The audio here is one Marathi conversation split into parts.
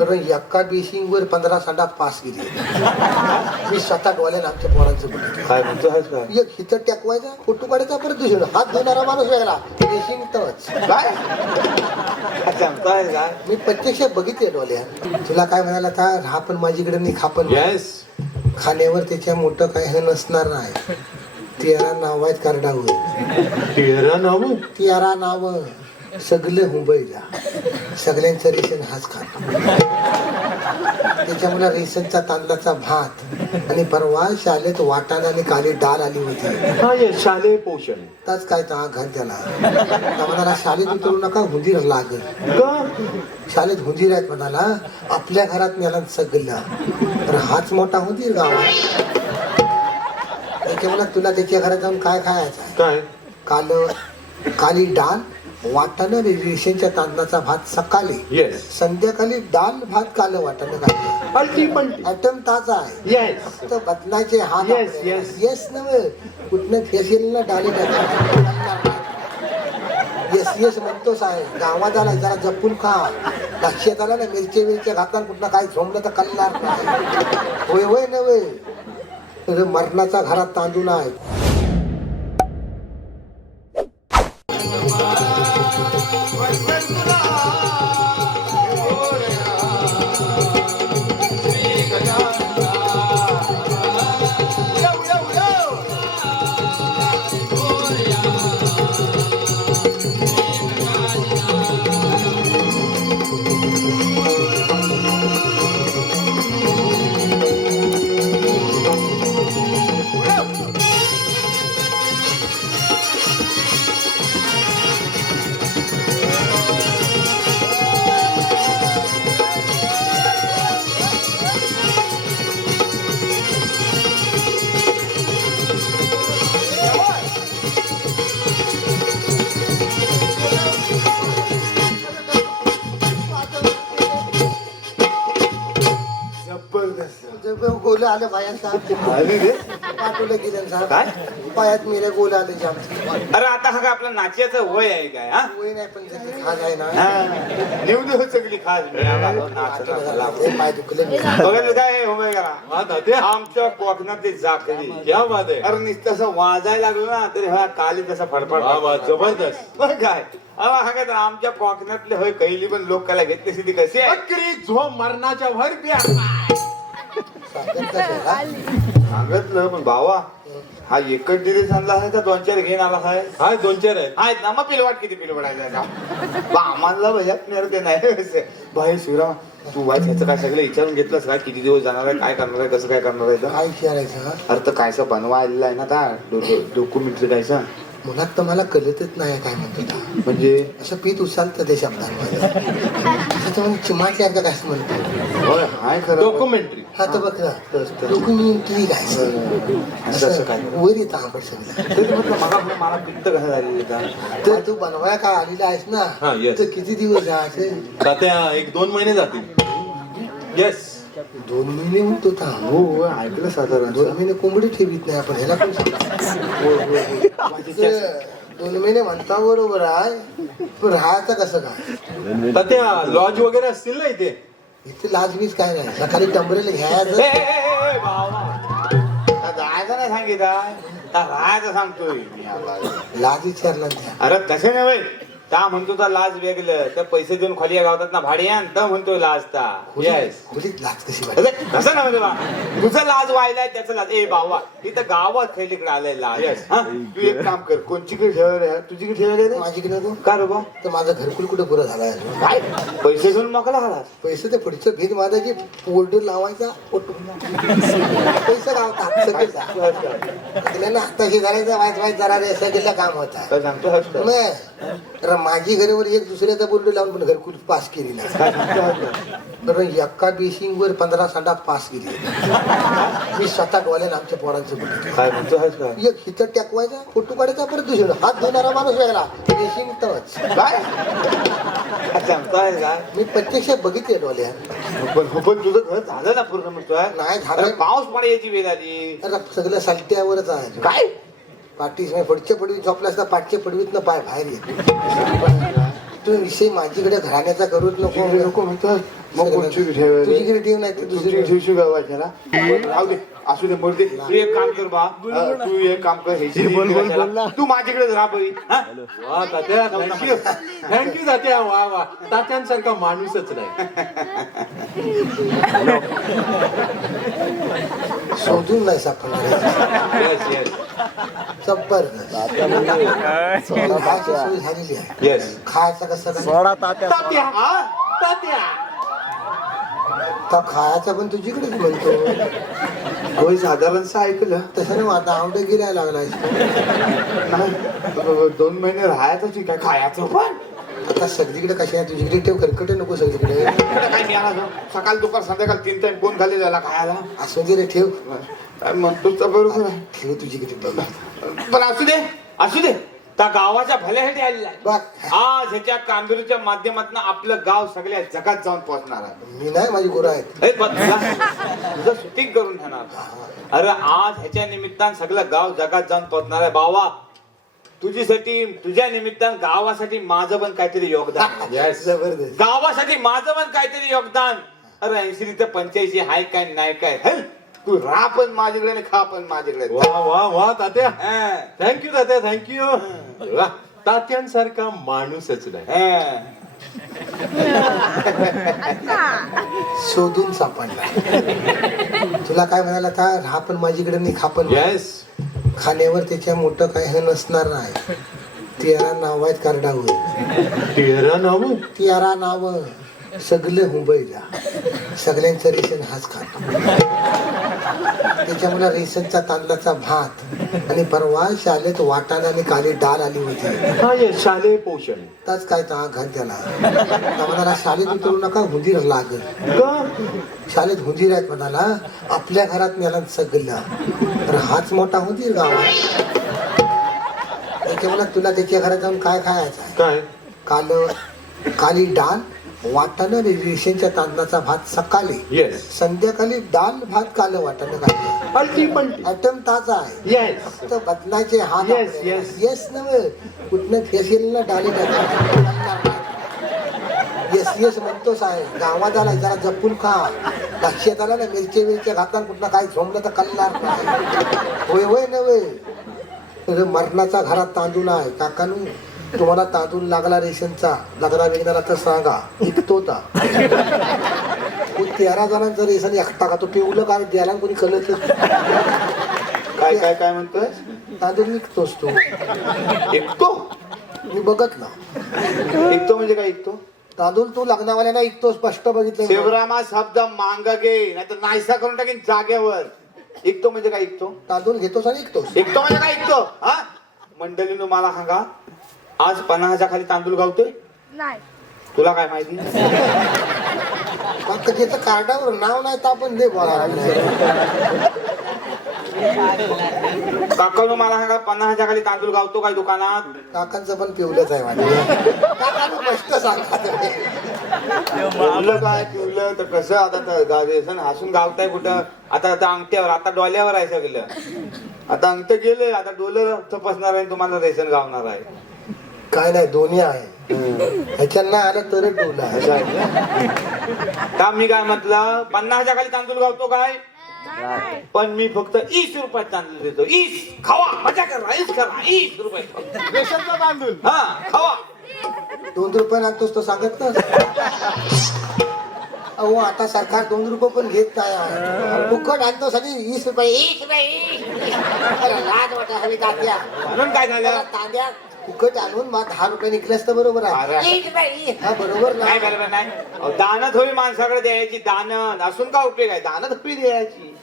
कारण एका बेसिंग वर पंधरा संडा पास गेली मी स्वतः डोळ्याने आमच्या पोरांचं बघितलं काय म्हणतो आहेस काय एक हिथं टेकवायचा फोटो काढायचा परत दुसरं. हात धुणारा माणूस वेगळा. बेसिंग तच. काय? काय सांगतो आहेस काय मी प्रत्यक्ष बघितले डोळ्या तुला काय म्हणाला आता? राहा पण माझीकडे नाही खा पण. येस खाण्यावर त्याच्या मोठं काय हे नसणार नाही. तेरा नाव आहेत कार्डावर. तेरा नाव? तेरा नाव. सगळे मुंबईला. सगळ्यांचं रेशन हाच खात. त्याच्यामुळे रेशनचा तांदळाचा भात आणि परवा शाळेत वाटाणा आणि काली डाळ आली होती. हा शालेय पोषण त्याच काय तर घर त्याला म्हणाला शाळेत उतरू नका हुंदीर लागल. शाळेत हुंदीर आहेत म्हणाला आपल्या घरात नेला सगळं. तर हाच मोठा हुंदीर गावात त्याच्यामुळे तुला त्याच्या घरात जाऊन काय खायचं? काय? काल काली डाळ वाटाणा रेशनच्या तांदळाचा भात सकाळी येस संध्याकाळी डाळ भात काल वाटाणा घातलं अल्टी पलटी ॲटम ताजा आहे. येस फक्त बदलायचे हात Yes, yes. येस नव्हे. कुठनं फेसेल ना डाली येस येस म्हणतोच आहे गावात आला जरा जपून खा. लक्षात आला ना मिरची मिरच्या घाताना कुठनं काय झोंबलं तर कल्लार नाही. होय होय नव्हे. तर मरणाचा घरात तांदूळ आहे. आलं पायात आली रे. पाठवलं गेलं काय? पायात मेरे गोल आले जाम अरे आता हा काय आपला नाच्याचं वय आहे काय हा? वय नाही पण त्याची खाज आहे ना. हा. नेऊ दे हो सगळी खास हे पाय दुखले मी. बघितलं काय हे उभे करा आमच्या कोकणातली जाकरी क्या बात आहे. अरे नुसतं असं वाजायला लागलं ना तरी हा काली तसा फडफड वा वा जबरदस्त. बरं काय? अहो, हा काय तर आमच्या कोकणातले होय कैली पण लोक त्याला घेतली स्थिती कशी आहे? अकरी झो मरणाच्या वर प्या? सांगितलं पण भावा हा एकच डिरेस आणला आहे का दोन चार घेऊन आला आहे. हाय दोन चार आहेत. आहेत ना मग पिलवाट किती पिलवाट आहे का आम्हाला भैया ते नाही. भाई शिवराम तू वाईट ह्याचं काय सगळं विचारून घेतलंस काय किती दिवस जाणार आहे काय करणार आहे कसं काय करणार आहे? काय विचारायचं? अरे तर कायसा बनवा आलेला आहे ना त्या डॉक्युमेंटरी कायसा? मुलात तर मला कळतच नाही काय म्हणतो. म्हणजे? असं पीत उचलतं ते शब्दांमध्ये. चिमाटल्या का काय म्हणतो? होय हाय खरं डॉक्युमेंटरी हा तर बघ डॉक्युमेंटरी काय? असं काय? वर येतं आंबट सगळं. तरी म्हटलं मला मला पित्त कसं झालेलं का? तर तू बनवाय काय आलेला आहेस हा, ना. तर किती दिवस जायचे एक दोन महिने जातील. येस दोन महिने म्हणतो था हो ऐकलं साधारण. दोन महिने कोंबडी ठेवीत नाही आपण ह्याला पण सांगा. दोन महिने म्हणता बरोबर आहे पण राहायचं कसं काय? तात्या लॉज वगैरे असतील ना इथे? इथे लाजबीज काय नाही. सकाळी टंबरेल घ्यायचं. जायचं नाही सांगितलं. आता राहायचं सांगतोय. लाज विचारला त्या. अरे तसे नव्हे. त्या म्हणतो तर लाज वेगळं. तर पैसे देऊन खाली गावतात ना भाडे आण. तर म्हणतोय लाज ता. येस खोलीत लाज कशी वाटते अरे, कसं ना बा? तुझं लाज व्हायलाय त्याचं लाज. ए बाबा इथं गावात खैलीकडे आलंय लाज? हा? तू एक काम कर कोणचीकडे ठेवायला? तुझीकडे ठेवायला? माझीकडे का रे बा? तर माझं घरकुल कुठं पुरं झालाय काय? पैसे घेऊन मोकला आलास पैसे ते पुढचं भीत माझाची पोल्डर लावायचा पैसे गावतात सगळं हाताशी धरायचं वाईट वाईट जरा सगळं काम होत सांगतो तर माझी घरावर एक दुसऱ्याचा बोर्ड लावून पण घरकुल पास केली नाही. तर एका बेसिंग वर पंधरा संडा पास केली. मी स्वतः डोळ्याने आमच्या पोरांचं काय एक हिथं टेकवायचा फोटो काढायचा परत दुसरं हात धुणारा माणूस वेगळा. बेसिंग तच. काय? मी प्रत्यक्ष बघितले डोळ्या. पण तुझं घर झालं ना पूर्ण म्हणतोय? नाही झालं. पाऊस पडायची वेळ आली. सगळं सलट्यावरच आहे. काय? पाठीस पुढच्या पडवीत झोपलास तर पाठच्या पडवीत पाय बाहेर येत तू विषय माझीकडे घराण्याचा करूच नको. नको म्हणतो मग कोणची तुझी ठेव नाही ती तुझी दुसरी ठेवशी राहू दे. असू दे दे. तू एक काम कर बा. अं, तू एक काम कर ह्याची कशाला? तू माझ्याकडेच राहा बाई हा? वा तात्या. थँक्यू थँक्यू तात्या. वा वा. तात्यांसारखा माणूसच नाही. शोधून नाही सापडणार. येस येस जबरदस्त खायची सोय झालेली आहे. येस खायचं कसं काय तात्या. हा? तात्या. तर खायचं पण तुझीकडेच म्हणतो होय साधारणच ऐकलं तसं नाही आता आवडे गिरायला लागलाय. नाही दोन महिने राहायचं ठीक आहे खायचं पण. आता सगळीकडे कशी आहे तुझीकडे ठेव कटकट नको सगळीकडे. काय गं? सकाळ दुपार संध्याकाळ तीन टाइम कोण खाली जायला खायला. असं दे रे ठेव म्हणतो तर बरोबर ठेव तुझीकडे पण असू दे असू दे. त्या गावाच्या भल्यासाठी आलेला आहे. बघ. आज ह्याच्या कामगिरीच्या माध्यमातून आपलं गाव सगळ्या जगात जाऊन पोहोचणार आहे. मी नाही माझी गुरु आहेत. हे तुला- तुझं शूटिंग करून घेणार अरे आज ह्याच्या निमित्तानं सगळं गाव जगात जाऊन पोहोचणार आहे. बाबा तुझीसाठी तुझ्या निमित्तानं गावासाठी माझं पण काहीतरी योगदान जबरदस्त. गावासाठी माझं पण काहीतरी योगदान. अरे ऐंशी ते पंच्याऐंशी हाय काय नाही काय हं? तू राहा पण माझ्याकडे आणि खा पण माझ्याकडे. वा वा वा तात्या. हं. थँक्यू तात्या थँक्यू वा तात्यांसारखा माणूसच नाही. हं. शोधून सापडला. तुला काय म्हणाला आता? राहा पण माझीकडे नाही खा पण येस खाण्यावर त्याच्या मोठं काय हे नसणार नाही. तेरा नाव आहेत कार्डावर तेरा नाव? तेरा नाव सगळे मुंबईला. सगळ्यांचं रेशन हाच खातो. त्याच्यामुळे रेशनचा तांदळाचा भात आणि परवा शाळेत वाटाणा आणि काली डाळ आली होती. हा शालेय पोषण. त्याच काय ता घात त्याला तर म्हणाला शाळेत उतरू नका हुंदीर लागेल. शाळेत हुंदीर आहेत म्हणाला आपल्या घरात नेला सगळं तर हाच मोठा हुंदीर गावात त्याच्यामुळे तुला त्याच्या घरात जाऊन काय खायचं? काय? काल काली डाळ वाटाणा रेशनच्या तांदळाचा भात सकाळी येस संध्याकाळी डाळ भात काल वाटाणा घातलं अल्टी पलटी आयटम ताजा आहे. येस फक्त बदलायचे Yes, yes. येस नव्हे कुठनं फेसेल ना डाली येस येस म्हणतो साहेब. गावात आला जरा जपून खा. लक्षात आला ना मिरची मिरच्या घाताना कुठनं काही झोंबलं तर कल्लार नाही. होय होय नव्हे. अरे मरणाचा घरात तांदूळ आहे. काकानू तुम्हाला तांदूळ लागला रेशनचा लागला वेगळा तर सांगा विकतो तेरा जणांचं रेशन एकटा का तो पिवलं काय द्यायला कोणी कळत काय काय काय म्हणतोय? तांदूळ विकतोस तू. एकतो मी बघत ना एकतो म्हणजे काय एकतो तांदूळ तू लग्नावाल्याला विकतो स्पष्ट बघितलं. शिवरामा शब्द मांग गे नाहीतर नाहीसा करून टाकेन जागेवर. एकतो म्हणजे काय एकतो तांदूळ घेतोस आणि विकतोस. एकतो म्हणजे काय एकतो हा? मंडळीनं मला सांगा आज पन्नासच्या खाली तांदूळ गावतोय? नाही. तुला काय माहिती? फक्त त्याचं कार्डावर नाव नाही तर आपण दे बोला काकानं मला सांगा पन्नासच्या खाली तांदूळ गावतो काय दुकानात? काकांचं पण पिवलंच आहे माझं. काकांनी स्पष्ट सांगा तुम्ही. पिवलं काय पिवलं? तर कसं आता तर गा- व्यसन हसून गावताय कुठं? आता आता अंगठ्यावर आता डोल्यावर आहे सगळं. आता अंगठ गेलं आता डोलं तपासणार आहे तुम्हाला रेशन गावणार आहे. काय नाही दोन्ही आहे. ह्याच्यानं नाही आलं तरच डोला आहे. मी काय म्हटलं पन्नासच्या खाली तांदूळ गावतो काय? पण मी फक्त ईस रुपयात तांदूळ देतो ईस खावा. मजा करा. ईस करा. ईस रुपये. हा खावा. दोन रुपये आणतोस तो सांगत ना अहो आता सरकार दोन रुपये पण घेत नाही. फुकट आणतोस आणि वीस रुपये वीस रुपये वीस रुपये. अरे लाज वाटा हवी तात्या. म्हणून काय झालं? तांद्या फुकट आणून मग दहा रुपये निघलेस तर बरोबर. आहे. हा बरोबर ना. काय बरोबर नाही. अहो, दानं थोडी माणसाकडे द्यायची दानं असून का उपयोग आहे दानं थोडी द्यायची.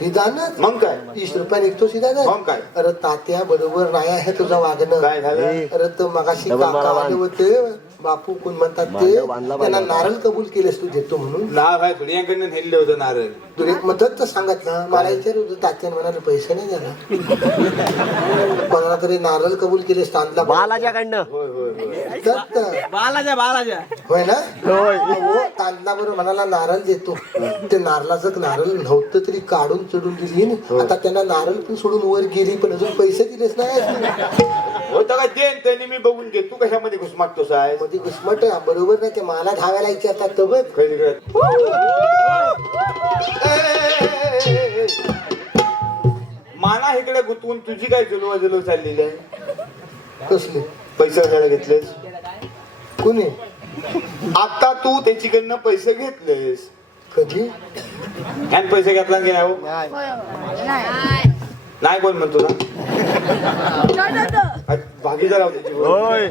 ही दानच मग काय? वीस रुपये निघतो सीधा मग काय? अरे तात्या बरोबर नाही आहे तुझं वागणं. काय झालं? अरे तर मगाशी काका आले होते. बापू कोण म्हणतात ते? त्यांना नारळ कबूल केलेस तू देतो म्हणून. ना भाई दुनियाकडनं नेले होतं नारळ. तुला एक मदत तर सांगत ना मला विचार होतं तात्याने म्हणाले पैसे नाही द्याला कोणाला तरी नारळ कबूल केलेस तांदला बालाच्याकडनं होय होय होय. तर तर. बालाच्या बालाच्या होय ना? हो तांदला बरोबर म्हणाला नारळ देतो. ते नारळाचं नारळ नव्हतं तरी काढून चढून दिली. आता त्यांना नारळ पण सोडून वर गेली पण अजून पैसे दिलेच नाही होतं काय देन त्यांनी मी बघून घे. तू कशामध्ये घुसमाटतो साहेब कधी घुसमट बरोबर नाही ते मला धावायला विचारतात तर बघ. खैली काय माना इकडे गुंतवून तुझी काय जुलवा जुलव चाललेली आहे? कसले? पैसे घ्यायला घेतलेस? कोणी? आता तू त्याच्याकडनं पैसे घेतलेस. कधी? आणि पैसे घेतला की नाही हो? नाही. कोण म्हणतो ना? भागीदार आहोत त्याची बोल.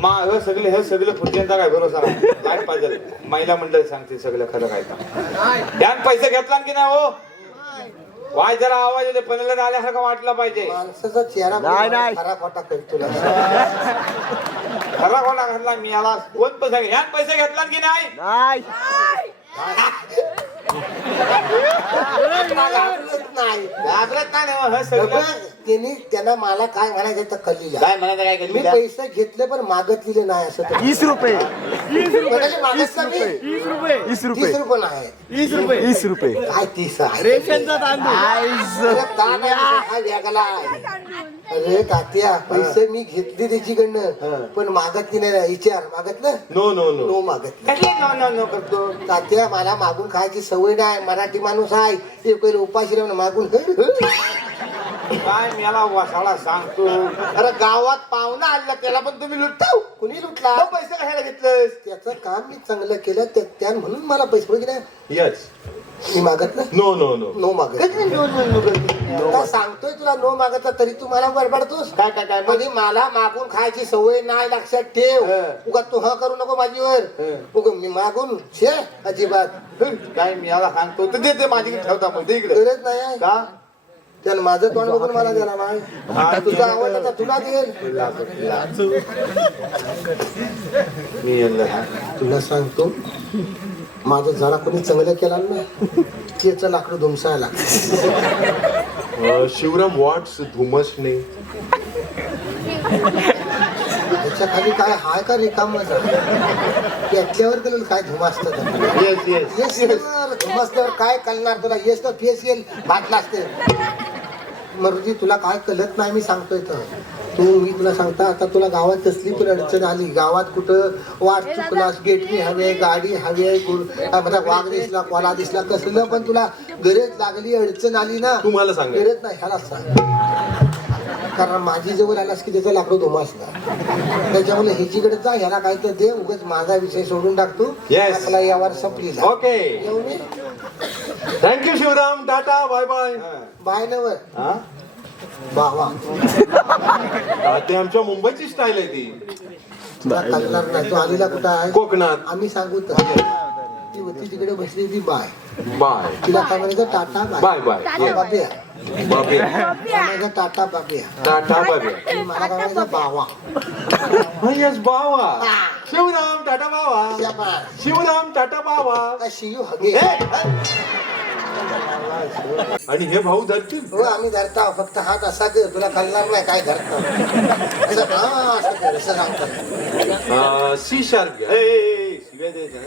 मा हे सगळे हे सगळं पुढच्यांचा काय भरोसा नाही. काय पाहिजे? महिला मंडळ सांगते सगळं खरं काय का यान पैसे घेतला की नाही हो? वाय जरा आवाज येते पनला आल्यासारखं वाटलं पाहिजे. माणसाचा चेहरा नाही, नाही. खरा खोटा तुला. खरा कोणा घातला मी आला कोण पैसे यान पैसे घेतला की नाही? नाही. नाही. घाबरत नाही ना, हे बघ, सगळं त्यांनी त्यांना मला काय म्हणायचं तर कल्लीला काय म्हणायचं काय मी पैसे घेतले पण मागतलेले नाही असं वीस रुपये. कोणाला मागितलं मी? वीस रुपये. वीस तीस रुपये. रुपये नाही. वीस रुपये. वीस रुपये. काय तीस आहे? रेशनचा तांदूळ. अरे का नाही हा वेगळा आहे. अरे तात्या पैसे मी घेतले त्याच्याकडनं पण मागतली नाही. विचार मागतलं नो नो नो. नो मागत कसले नो नो नो करतो? तात्या मला मागून खायची सवय नाही. मराठी माणूस आहे. ते पहिले उपाशी राहून मागून काय मला वसाळा सांगतो. अरे गावात पाहुणा आणला त्याला पण तुम्ही लुटताव कुणी लुटला? मग पैसे कशाला घेतलंस? त्याचं काम मी चांगलं केलं त्या त्या म्हणून मला पैसे बघ नाही. यस मी मागत. ना नो नो नो नो मागत आता सांगतोय तुला? नो मागत तरी तू मला बडबडतोस काय काय काय? म्हणजे मला मागून खायची सवय नाही लक्षात ठेव. हं. उगा तू ह करू नको माझीवर. हं. उगा मी मागून छे अजिबात. काय मी याला सांगतो तर देते माझी ठेवता पण ते इकडे. गरज नाही आहे. का? त्यानं माझं तोंड बघून मला देणार नाही. हा, तुझा आवडला तर तुला देईल मी तुला सांगतो माझं जरा कोणी चांगलं केलं ना त्याचं लाकडं धुमसायला शिवराम वॉट्स धुमसने. त्याच्याखाली काय हाय का रिकाम त्याच्यावर गेलं काय धुमासत येस येस येस धुमासल्यावर काय कळणार तुला? येस तर फेस येईल भाटला असते मरुजी तुला काय कळत नाही मी सांगतोय तर. तू मी तुला सांगता आता तुला गावात कसली पण अडचण आली. गावात कुठं वाट चुकलास गेटनी हवी आहे गाडी हवी आहे वाघ दिसला कोला दिसला कसलं पण तुला गरज लागली अडचण आली ना. तू मला सांग. गरज नाही ह्याला सांग. कारण माझी जवळ आलास की त्याचा लाकडं धुमासला त्याच्यामुळे ह्याचीकडे जा ह्याला काय तर दे उगाच माझा विषय सोडून टाकतो. आपला यावर संपली okay thank you Shivram tata bye bye bye नवर हा? बावा ते आमच्या मुंबईची स्टाईल आहे ती. नाही. आलेला कुठं आहे? कोकणात. आम्ही सांगू तर. ती होती तिकडे बसली ती बाय. बाय. तिला काय म्हणायचं? Tata bye. Bye bye. बाबे म्हणायचं? टाटा बाबिया टाटा बाबे मला काय म्हणायचं? बावा. यस बावा. शिवराम टाटा बावा. त्या बाय. शिवराम टाटा बावा. शियू हगे आणि हे भाऊ धरतील? हो आम्ही धरता. फक्त हात असा कर तुला कळणार नाही काय धरतो. असं हा, असं कर, असं सांगतो सी शार्प घ्या.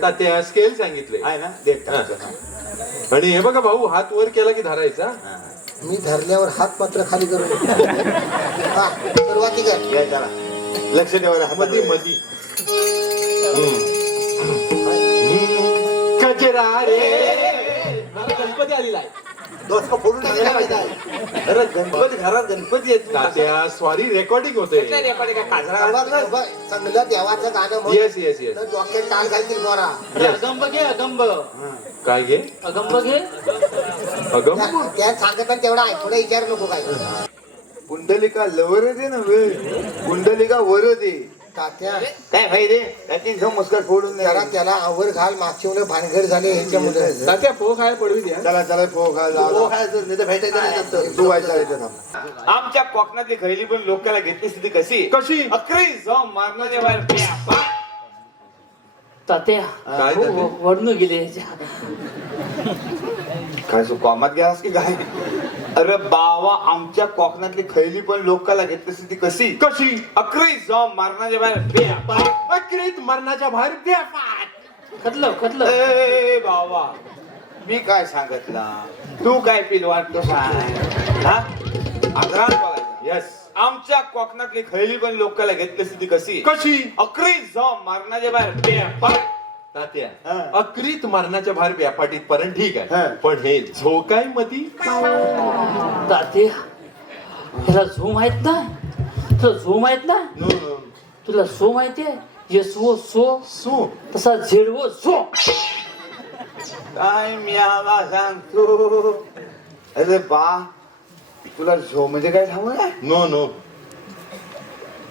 तात्या स्केल सांगितले. आहे ना? हा. आणि हे बघा भाऊ हात वर केला की धरायचा? मी धरल्यावर हात मात्र खाली करू हा सुरुवाती कर. लक्ष ठेवायला मधी मधी. कचरा रे गणपती आलेला आहे. डोसकं फोडून गणपती घरात गणपती येत तात्या सॉरी रेकॉर्डिंग होते. चांगलं देवाचं गाणं म्हण. येस येस येस तर डोक्यात टाळ घालतील मोरा अगंब घे अगंब. काय घे? अगंब घे. अगं त्या- त्या सांगत नाही तेवढा पुढे विचार नको काय कुंडलिका लवर दे ना वे. कुंडलिका वर दे तात्या. काय त्याची घेऊन मुस्कट फोडून जरा. त्याला आवर घाल मागच्या मुले भानगड झाले ह्याच्यामुळे तात्या पो खाय पडवी द्या. चला चला खा तू व्हायचा. आमच्या कोकणातली खैली पण लोकांना घेतली स्थिती कशी? कशी? अकरी बाहेर प्या, तात्या काय हो, तात्या? हो, वडणं गेले ह्याच्या. काय तू कॉमात गेलास की काय? अरे बावा आमच्या कोकणातली खैली पण लोकांना घेतली स्थिती कशी? कशी? अकरी जाऊन मारण्याच्या बाहेर अक्रीत मरणाच्या बाहेर द्या खतलं खतलं ए, बावा. मी काय सांगितला? तू काय पिल वाटतो काय हा? आग्रहात येस आमच्या कोकणातली खयली पण लोकांना घेतली असती ती कशी? कशी? अकरी जाऊ मारण्याच्या बाहेर. तात्या हा. अक्रीत मरणाच्या बाहेर व्यापाटीत पर्यंत ठीक हा. आहे पण हे झोकाय मती? तात्या ह्याला झो माहीत नाही? तुला झो माहीत नाही? नो नो तुला सो माहितीये येसवो सो. सो. तसा झेडवो सो. काय मी आला सांगतो? अरे बा तुला झो म्हणजे काय ठाव नो नो.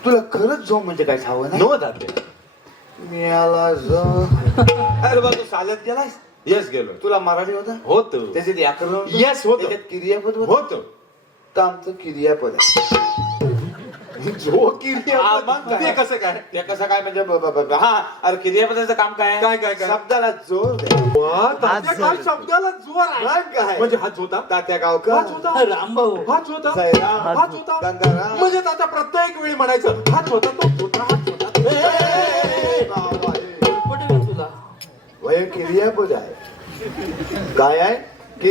तुला खरंच झो म्हणजे काय ठाव आहे? नो तात्या. मी आला झो अरे बा तू चालत गेलास येस गेलो. तुला मराठी होता? होत. त्याच्यात व्याकरण होतं? Yes, होतं. त्याच्यात क्रियापद होतं? होत. तर आमचं क्रियापद आहे. हा, मग काय? ते कसं काय? ते कसं काय म्हणजे ब- ब- ब- हा अरे क्रियापदाचं काम काय? काय, काय, काय? शब्दाला जोर द्या. वा, तात्या काय? शब्दाला जोर आहे? मग काय? म्हणजे हाच होता? तात्या गावकर. हाच होता? रामभाऊ हाच होता? हाच होता? गंगाराम. म्हणजे तात्या प्रत्येक वेळी म्हणायचं हाच होता तो? होता हाच होता.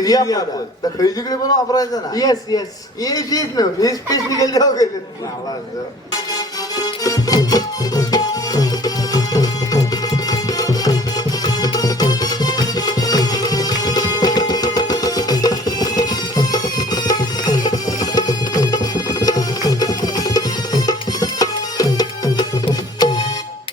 क्रियापद. तर खैलीकडे पण वापरायचं ना? येस येस येस वीस पीस निघेल तेव्हा गेले.